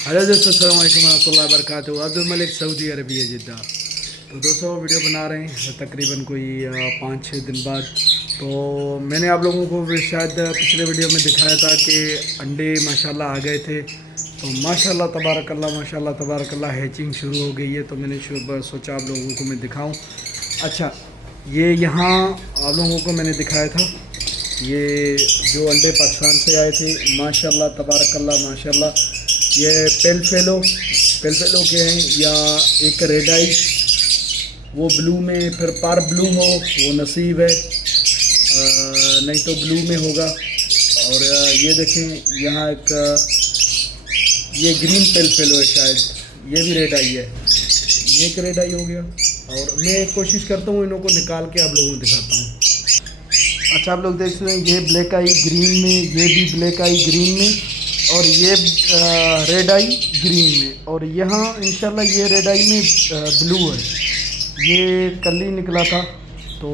Hello दोस्तों, अस्सलाम वालेकुम रहमतुल्लाहि व बरकातहू। अब्दुल मलिक, सऊदी अरबिया, जिद्दा। तो दोस्तों वीडियो बना रहे हैं तकरीबन कोई 5-6 दिन बाद। तो मैंने आप लोगों को भी शायद पिछले वीडियो में दिखाया था कि अंडे माशाल्लाह आ गए थे। तो माशाल्लाह तबारकल्लाह हैचिंग शुरू हो गई है। तो मैंने सोचा आप लोगों को मैं दिखाऊं। अच्छा, ये यहाँ आप लोगों को मैंने दिखाया था ये जो अंडे पाकिस्तान से आए थे। माशाल्लाह तबारकल्लाह ये पेल फेलो के हैं, या एक रेड आई वो ब्लू में, फिर पार ब्लू हो वो नसीब है, नहीं तो ब्लू में होगा। और ये देखें यहाँ एक ये ग्रीन पेल फेलो है, शायद ये भी रेड आई है। ये एक रेड आई हो गया। और मैं कोशिश करता हूँ इन्हों को निकाल के आप लोगों को दिखाता हूँ। अच्छा, आप लोग देख सकते हैं ये ब्लैक आई ग्रीन में, ये भी ब्लैक आई ग्रीन में, और ये रेड आई ग्रीन में, और यहाँ इंशाल्लाह ये रेड आई में ब्लू है। ये कल ही निकला था। तो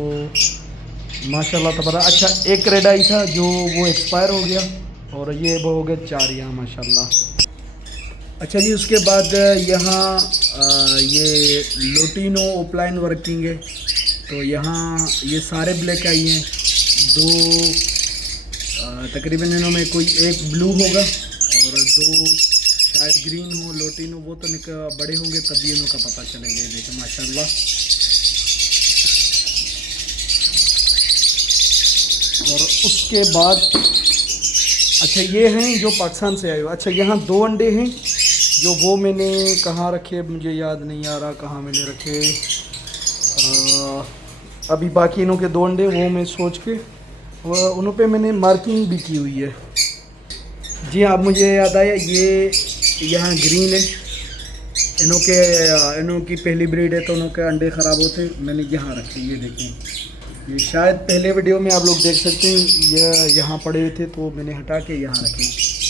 माशाल्लाह तबारा। अच्छा, एक रेड आई था जो वो एक्सपायर हो गया, और ये वो हो गए 4 यहाँ माशाल्लाह। अच्छा जी, उसके बाद यहाँ ये लोटिनो ओपलाइन वर्किंग है। तो यहाँ ये सारे ब्लैक आई हैं। दो तकरीबन इनों में कोई एक ब्लू होगा और 2 शायद ग्रीन हो। लोटिनो वो तो बड़े होंगे तभी इनों का पता चलेगा। देखिए माशाल्लाह। और उसके बाद अच्छा, ये हैं जो पाकिस्तान से आए हो। अच्छा, यहाँ 2 अंडे हैं जो वो मैंने कहाँ रखे मुझे याद नहीं आ रहा कहाँ मैंने रखे। अभी बाकी इनों के 2 अंडे वो मैं सोच के उन पे मैंने मार्किंग भी की हुई है। जी हाँ, मुझे याद आया, ये यहाँ ग्रीन है। इनों की पहली ब्रीड है तो इनों के अंडे ख़राब होते, मैंने यहाँ रखे। ये देखें, ये शायद पहले वीडियो में आप लोग देख सकते हैं, ये यहाँ पड़े हुए थे तो मैंने हटा के यहाँ रखे।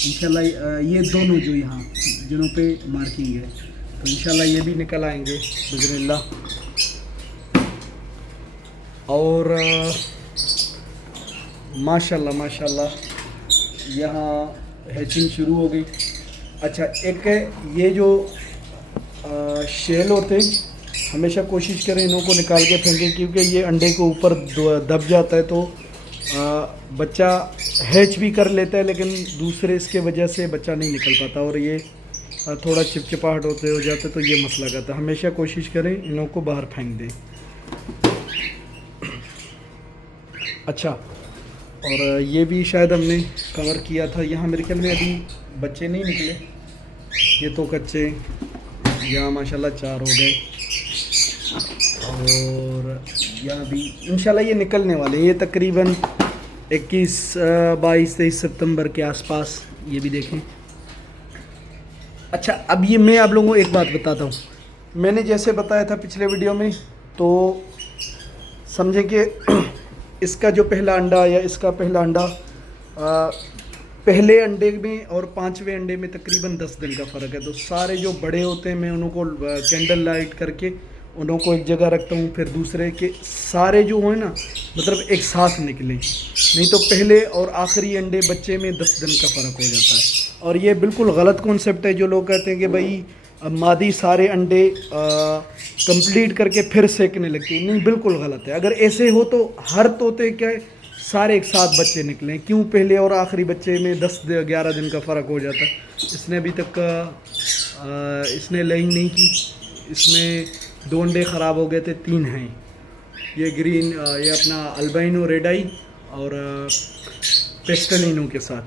इंशाल्लाह ये दोनों जो यहाँ जिनों पे मार्किंग है, तो इंशाल्लाह ये भी निकल आएंगे बिज़निल्लाह। और माशाल्लाह यहाँ हैचिंग शुरू हो गई। अच्छा, एक ये जो शेल होते हैं, हमेशा कोशिश करें इन्हों को निकाल के फेंकें, क्योंकि ये अंडे को ऊपर दब जाता है। तो बच्चा हैच भी कर लेता है, लेकिन दूसरे इसके वजह से बच्चा नहीं निकल पाता, और ये थोड़ा चिपचिपाहट होते हो जाता है, तो ये मसला करता है। हमेशा कोशिश करें इन्हों को बाहर फेंक दें। अच्छा, और ये भी शायद हमने कवर किया था। यहाँ मेरे ख्याल में अभी बच्चे नहीं निकले, ये तो कच्चे। यहाँ माशाल्लाह 4 हो गए, और यहाँ भी इंशाल्लाह ये निकलने वाले। ये तकरीबन 21, 22, 23 सितंबर के आसपास ये भी देखें। अच्छा, अब ये मैं आप लोगों को एक बात बताता हूँ। मैंने जैसे बताया था पिछले वीडियो में, तो समझे कि इसका जो पहला अंडा या इसका पहला अंडा, पहले अंडे में और 5वें अंडे में तकरीबन 10 दिन का फ़र्क है। तो सारे जो बड़े होते हैं मैं उनको कैंडल लाइट करके उनको एक जगह रखता हूँ, फिर दूसरे के सारे जो हैं ना, मतलब एक साथ निकलें। नहीं तो पहले और आखिरी अंडे बच्चे में 10 दिन का फ़र्क हो जाता है। और ये बिल्कुल गलत कॉन्सेप्ट है जो लोग कहते हैं कि भाई मादी सारे अंडे कंप्लीट करके फिर सेकने लगती है। नहीं, बिल्कुल गलत है। अगर ऐसे हो तो हर तोते क्या सारे एक साथ बच्चे निकलें, क्यों पहले और आखिरी बच्चे में 10-11 दिन का फ़र्क हो जाता है। इसने अभी तक इसने लेइंग नहीं की। इसमें 2 अंडे ख़राब हो गए थे, 3 हैं। ये ग्रीन, ये अपना अल्बाइनो रेड आई और पेस्टलिनो के साथ।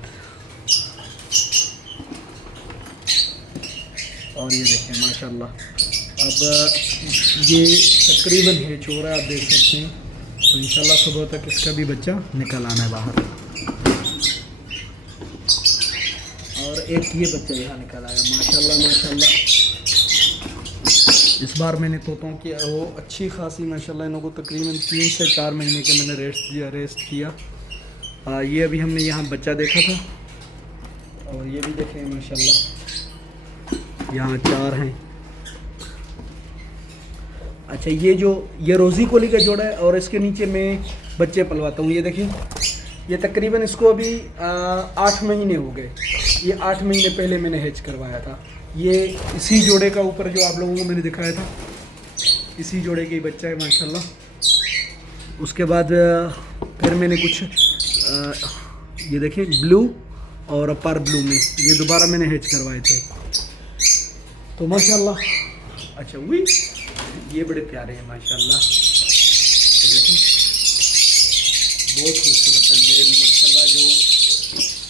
और ये देखें माशाल्लाह, अब ये तकरीबन हैच हो रहा है, आप देख सकते हैं। तो इंशाल्लाह सुबह तक इसका भी बच्चा निकल आना है बाहर। और एक ये बच्चा यहाँ निकल आया माशाल्लाह। इस बार मैंने तोतों की वो अच्छी खासी माशाल्लाह इन्हों को तकरीबन 3 से 4 महीने के मैंने रेस्ट किया। ये अभी हमने यहाँ बच्चा देखा था, और ये भी देखें माशाल्लाह यहाँ 4 हैं। अच्छा, ये रोज़ी कोली का जोड़ा है, और इसके नीचे मैं बच्चे पलवाता हूँ। ये देखिए, ये तकरीबन इसको अभी 8 महीने हो गए। ये 8 महीने पहले मैंने हैच करवाया था। ये इसी जोड़े का ऊपर जो आप लोगों को मैंने दिखाया था, इसी जोड़े के ही बच्चा है माशाल्लाह। उसके बाद फिर मैंने कुछ ये देखें ब्लू और अपर ब्लू में ये दोबारा मैंने हैच करवाए थे, तो माशाल्लाह। अच्छा वही ये बड़े प्यारे हैं माशाल्लाह, तो देखें बहुत खूबसूरत है मेल माशाल्लाह, जो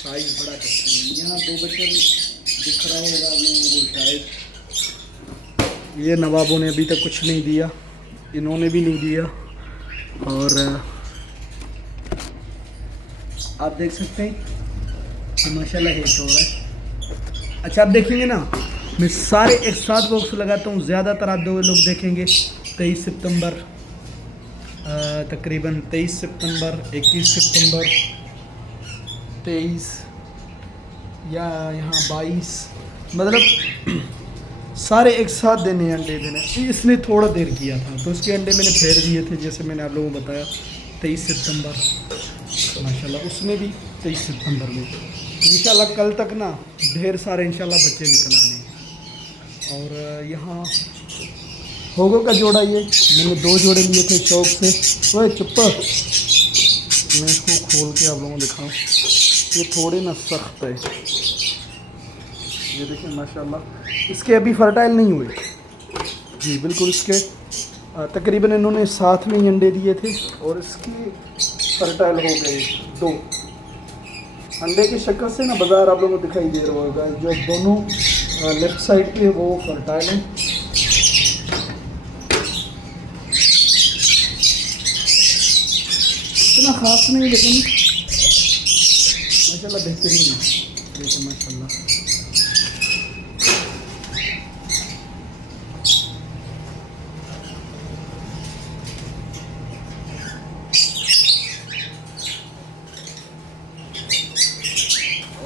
साइज़ बड़ा करते हैं। यहाँ 2 बच्चे दिख रहा होगा आप लोगों को शायद। ये नवाबों ने अभी तक कुछ नहीं दिया, इन्होंने भी नहीं दिया, और आप देख सकते हैं कि माशाल्लाह हेच हो रहा है। अच्छा आप देखेंगे ना, मैं सारे एक साथ बॉक्स लगाता हूँ, ज़्यादातर आप 2 लोग देखेंगे 23 सितंबर, तकरीबन 23 सितंबर, 21 सितंबर, 23 या यहाँ 22, मतलब सारे एक साथ देने अंडे देने। इसने थोड़ा देर किया था तो उसके अंडे मैंने फेर दिए थे, जैसे मैंने आप लोगों को बताया 23 सितंबर माशाल्लाह, उसने भी 23 सितंबर में। तो इंशाल्लाह कल तक ना ढेर सारे इंशाल्लाह बच्चे निकल आने हैं। और यहाँ होगो का जोड़ा, ये मैंने 2 जोड़े लिए थे शौक से। ओए चुप, मैं इसको खोल के आप लोगों को दिखाऊँ, ये थोड़े ना सख्त है। ये देखिए माशाल्लाह, इसके अभी फर्टाइल नहीं हुए जी, बिल्कुल इसके तकरीबन इन्होंने साथ में ही अंडे दिए थे और इसकी फर्टाइल हो गए 2 अंडे की शक्ल से ना बाज़ार आप लोगों को दिखाई दे रहा होगा, जो दोनों लेफ़्ट साइड पे वो फर्टाइल हैं। इतना ख़ास नहीं लेकिन माशाल्लाह बेहतरीन है, देखिए माशाल्लाह।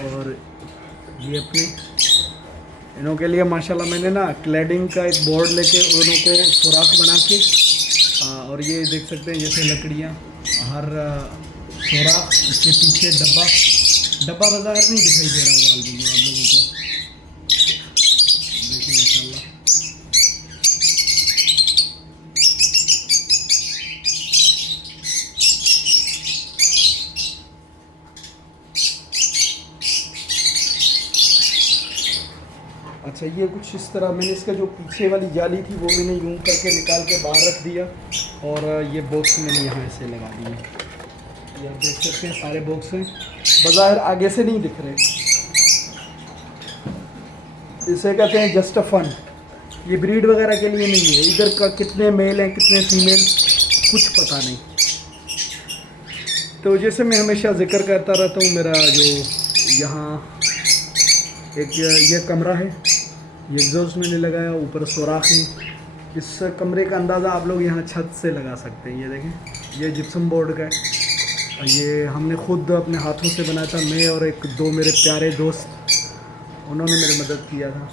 और ये अपने इनों के लिए माशाल्लाह मैंने ना क्लैडिंग का एक बोर्ड लेके उनों को सुराख बना के, और ये देख सकते हैं जैसे लकड़ियाँ, हर सुराख इसके पीछे डब्बा बाजार नहीं दिखाई दे रहा होगा आप लोगों को, देखिए माशाल्लाह। अच्छा ये कुछ इस तरह मैंने इसका जो पीछे वाली जाली थी वो मैंने यूं करके निकाल के बाहर रख दिया, और ये बॉक्स मैंने यहाँ से लगा दिए। ये आप देख सकते हैं सारे बॉक्स हैं, बाज़ार आगे से नहीं दिख रहे। इसे कहते हैं जस्ट अ फन, ये ब्रीड वगैरह के लिए नहीं है। इधर का कितने मेल हैं कितने फीमेल कुछ पता नहीं। तो जैसे मैं हमेशा जिक्र करता रहता हूँ, मेरा जो यहाँ एक ये कमरा है, ये एग्जॉस्ट मैंने लगाया, ऊपर सुराख है। इस कमरे का अंदाज़ा आप लोग यहाँ छत से लगा सकते हैं। ये देखें ये जिप्सम बोर्ड का है, ये हमने ख़ुद अपने हाथों से बनाया था, मैं और 2 मेरे प्यारे दोस्त, उन्होंने मेरी मदद किया था।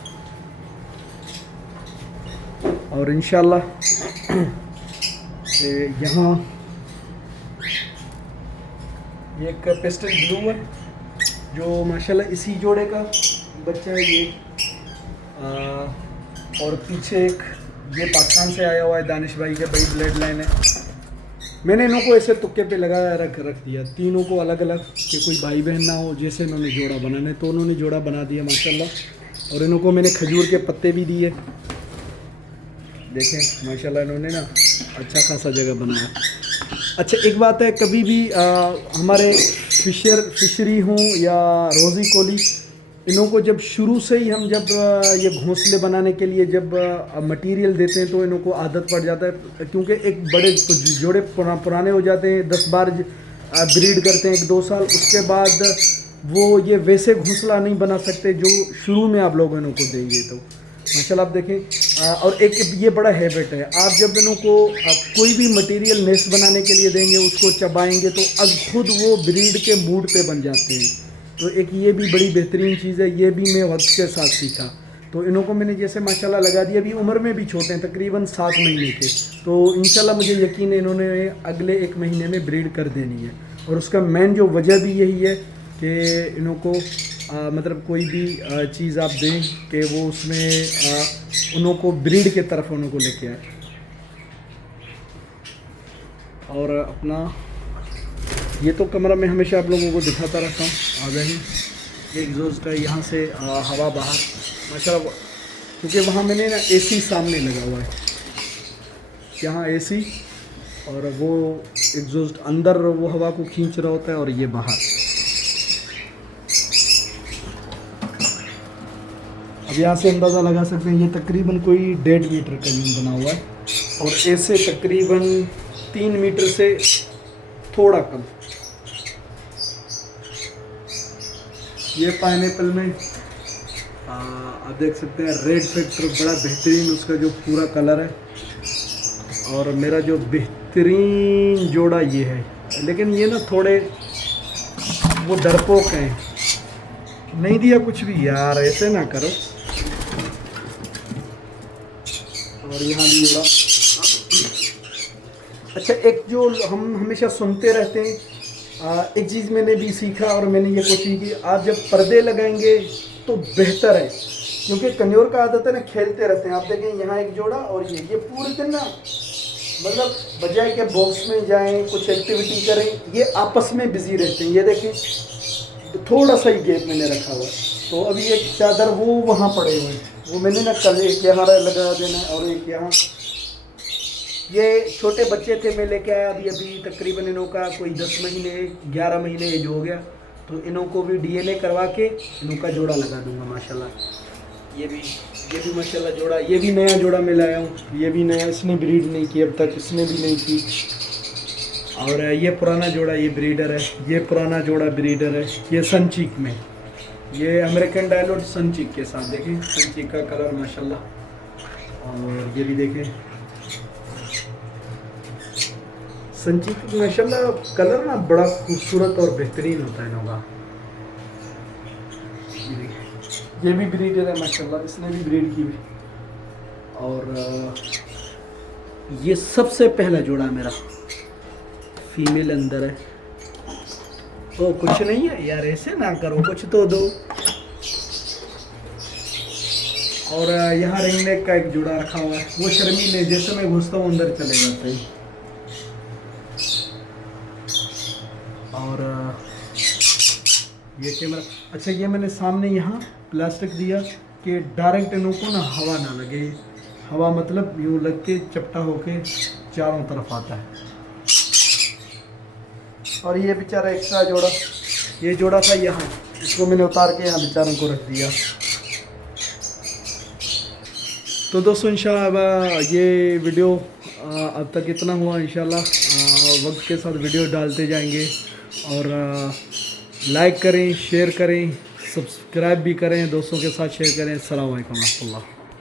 और इंशाल्लाह यहाँ ये एक पेस्टल ब्लू है जो माशाल्लाह इसी जोड़े का बच्चा है ये, और पीछे एक ये पाकिस्तान से आया हुआ है, दानिश भाई के भाई ब्लड लाइन है। मैंने इन्हों को ऐसे तुक्के पे लगाया रख दिया, तीनों को अलग अलग, कि कोई भाई बहन ना हो, जैसे इन्होंने जोड़ा बनाने तो उन्होंने जोड़ा बना दिया माशाल्लाह। और इन्हों को मैंने खजूर के पत्ते भी दिए, देखें माशाल्लाह इन्होंने ना अच्छा खासा जगह बनाया। अच्छा एक बात है, कभी भी हमारे फिशरी हों या रोज़ी कोली, इन्हों को जब शुरू से ही हम जब ये घोंसले बनाने के लिए जब मटेरियल देते हैं तो इन्हों को आदत पड़ जाता है, क्योंकि एक बड़े जोड़े पुराने हो जाते हैं, 10 बार ब्रीड करते हैं 1-2 साल, उसके बाद वो ये वैसे घोंसला नहीं बना सकते जो शुरू में आप लोग इन्हों को देंगे। तो माशाल्लाह आप देखें, और एक ये बड़ा हैबिट है, आप जब इन्हों को कोई भी मटेरियल नेस्ट बनाने के लिए देंगे, उसको चबाएंगे तो अब खुद वो ब्रीड के मूड पे बन जाते हैं। तो एक ये भी बड़ी बेहतरीन चीज़ है, ये भी मैं वक्त के साथ सीखा। तो इन्हों को मैंने जैसे माशाल्लाह लगा दिया, अभी उम्र में भी छोटे हैं, तकरीबन 7 महीने के, तो इंशाल्लाह मुझे यकीन है इन्होंने अगले 1 महीने में ब्रीड कर देनी है। और उसका मेन जो वजह भी यही है कि इन्हों को मतलब कोई भी चीज़ आप दें कि वो उसमें उन्हों को ब्रीड के तरफ उन्हों को लेके आए। और अपना ये तो कमरा मैं हमेशा आप लोगों को दिखाता रहता हूँ। आगे ही ये एग्जॉस्ट है, यहाँ से हवा बाहर माशाल्लाह, क्योंकि वहाँ मैंने ना एसी सामने लगा हुआ है, यहाँ एसी और वो एग्जॉस्ट अंदर वो हवा को खींच रहा होता है और ये बाहर। अब यहाँ से अंदाज़ा लगा सकते हैं ये तकरीबन कोई 1.5 मीटर का यूं बना हुआ है और ऐसे तकरीबन 3 मीटर से थोड़ा कम। ये पाइनएप्पल में आप देख सकते हैं रेड फैक्टर बड़ा बेहतरीन उसका जो पूरा कलर है। और मेरा जो बेहतरीन जोड़ा ये है, लेकिन ये ना थोड़े वो डरपोक हैं, नहीं दिया कुछ भी यार, ऐसे ना करो। और यहाँ भी जोड़ा। अच्छा, एक जो हम हमेशा सुनते रहते हैं, एक चीज़ मैंने भी सीखा और मैंने ये कोशिश की, आप जब पर्दे लगाएंगे तो बेहतर है, क्योंकि कन्योर का आदत है ना खेलते रहते हैं। आप देखें यहाँ एक जोड़ा और ये पूरे दिन ना मतलब बजाय के बॉक्स में जाएं कुछ एक्टिविटी करें, ये आपस में बिजी रहते हैं। ये देखें थोड़ा सा ही गैप मैंने रखा हुआ है, तो अभी एक चादर वो वहाँ पड़े हुए हैं, वो मैंने ना कल एक यहाँ लगा देना और एक यहाँ। ये छोटे बच्चे थे, मैं लेके आया अभी तकरीबन इन्हों का कोई 10 महीने 11 महीने एज हो गया, तो इन्हों को भी डीएनए करवा के इन्हों का जोड़ा लगा दूंगा माशाल्लाह। ये भी माशाल्लाह जोड़ा, ये भी नया जोड़ा मैं लाया हूँ, ये भी नया, इसने ब्रीड नहीं की अब तक, इसने भी नहीं की। और ये पुराना जोड़ा ये ब्रीडर है, ये पुराना जोड़ा ब्रीडर है, ये सनचीक में, ये अमेरिकन डायलोट सनचीक के साथ देखें, सनचीक का कलर माशाल्लाह। और ये भी देखें सनचीक माशाल्लाह कलर ना बड़ा खूबसूरत और बेहतरीन होता है इनों का। ये भी ब्रीडर है माशाल्लाह, इसने भी ब्रीड की भी। और ये सबसे पहला जोड़ा मेरा फीमेल अंदर है। तो कुछ नहीं है यार, ऐसे ना करो, कुछ तो दो। और यहाँ रिंग नेक का एक जोड़ा रखा हुआ है, वो शर्मीले, जैसे मैं घुसता हूँ अंदर चले जाते हैं। और ये कैमरा, अच्छा ये मैंने सामने यहाँ प्लास्टिक दिया कि डायरेक्ट इन्हों को ना हवा ना लगे, हवा मतलब यूँ लग के चपटा होके चारों तरफ आता है। और ये बेचारा एक्स्ट्रा जोड़ा, ये जोड़ा था यहाँ, इसको मैंने उतार के यहाँ बेचारों को रख दिया। तो दोस्तों इंशाल्लाह ये वीडियो अब तक इतना हुआ, इंशाल्लाह वक्त के साथ वीडियो डालते जाएंगे। और लाइक करें, शेयर करें, सब्सक्राइब भी करें, दोस्तों के साथ शेयर करें। अस्सलाम वालेकुम रहमतुल्लाह।